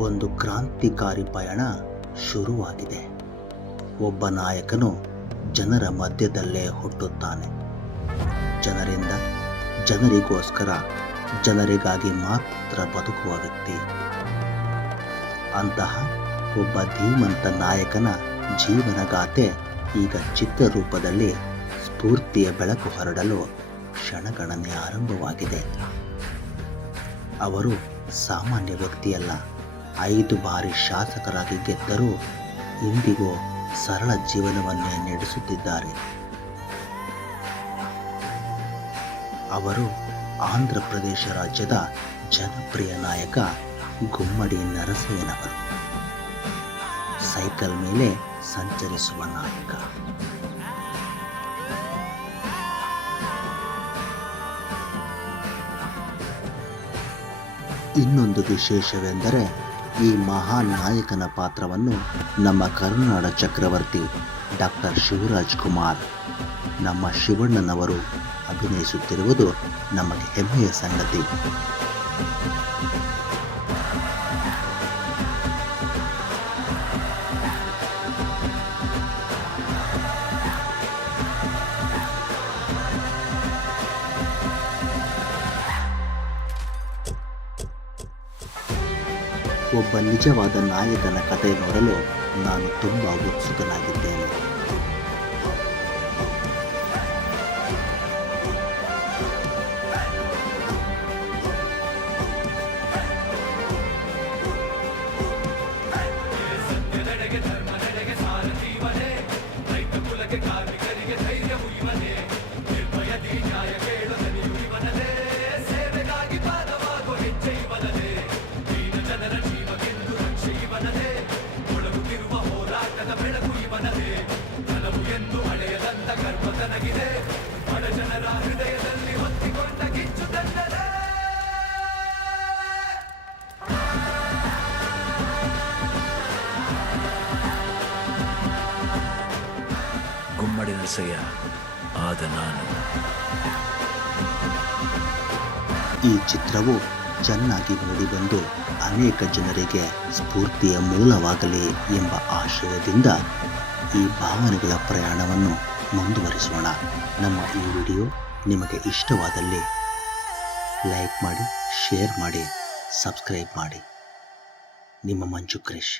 ಒಂದು ಕ್ರಾಂತಿಕಾರಿ ಪಯಣ ಶುರುವಾಗಿದೆ. ಒಬ್ಬ ನಾಯಕನು ಜನರ ಮಧ್ಯದಲ್ಲೇ ಹುಟ್ಟುತ್ತಾನೆ. ಜನರಿಂದ ಜನರಿಗೋಸ್ಕರ ಜನರಿಗಾಗಿ ಮಾತ್ರ ಬದುಕುವ ವ್ಯಕ್ತಿ. ಅಂತಹ ಒಬ್ಬ ಧೀಮಂತ ನಾಯಕನ ಜೀವನಗಾಥೆ ಈಗ ಚಿತ್ರರೂಪದಲ್ಲಿ ಸ್ಫೂರ್ತಿಯ ಬೆಳಕು ಹರಡಲು ಕ್ಷಣಗಣನೆ ಆರಂಭವಾಗಿದೆ. ಅವರು ಸಾಮಾನ್ಯ ವ್ಯಕ್ತಿಯಲ್ಲ. ಐದು ಬಾರಿ ಶಾಸಕರಾಗಿ ಗೆದ್ದರೂ ಇಂದಿಗೂ ಸರಳ ಜೀವನವನ್ನೇ ನಡೆಸುತ್ತಿದ್ದಾರೆ. ಅವರು ಆಂಧ್ರ ಪ್ರದೇಶ ರಾಜ್ಯದ ಜನಪ್ರಿಯ ನಾಯಕ ಗುಮ್ಮಡಿ ನರಸಯ್ಯನವರು. ಸೈಕಲ್ ಮೇಲೆ ಸಂಚರಿಸುವ ನಾಯಕ. ಇನ್ನೊಂದು ವಿಶೇಷವೆಂದರೆ ಈ ಮಹಾನ್ ನಾಯಕನ ಪಾತ್ರವನ್ನು ನಮ್ಮ ಕರುನಾಡ ಚಕ್ರವರ್ತಿ ಡಾಕ್ಟರ್ ಶಿವರಾಜ್ ಕುಮಾರ್, ನಮ್ಮ ಶಿವಣ್ಣನವರು ಅಭಿನಯಿಸುತ್ತಿರುವುದು ನಮಗೆ ಹೆಮ್ಮೆಯ ಸಂಗತಿ. ಒಬ್ಬ ನಿಜವಾದ ನಾಯಕನ ಕಥೆ ನೋಡಲು ನಾನು ತುಂಬ ಉತ್ಸುಕನಾಗಿದ್ದೇನೆ. ಗುಮ್ಮಡಿ ನರಸಯ್ಯ ಆದ ನಾನು. ಈ ಚಿತ್ರವು ಚೆನ್ನಾಗಿ ಮೂಡಿಬಂದು ಅನೇಕ ಜನರಿಗೆ ಸ್ಫೂರ್ತಿಯ ಮೂಲವಾಗಲಿ ಎಂಬ ಆಶಯದಿಂದ ಈ ಭಾವನೆಗಳ ಪ್ರಯಾಣವನ್ನು ಮುಂದುವರಿಸೋಣ. ನಮ್ಮ ಈ ವಿಡಿಯೋ ನಿಮಗೆ ಇಷ್ಟವಾದಲ್ಲಿ ಲೈಕ್ ಮಾಡಿ, ಶೇರ್ ಮಾಡಿ, ಸಬ್ಸ್ಕ್ರೈಬ್ ಮಾಡಿ. ನಿಮ್ಮ ಮಂಜು ಕ್ರಿಶ್.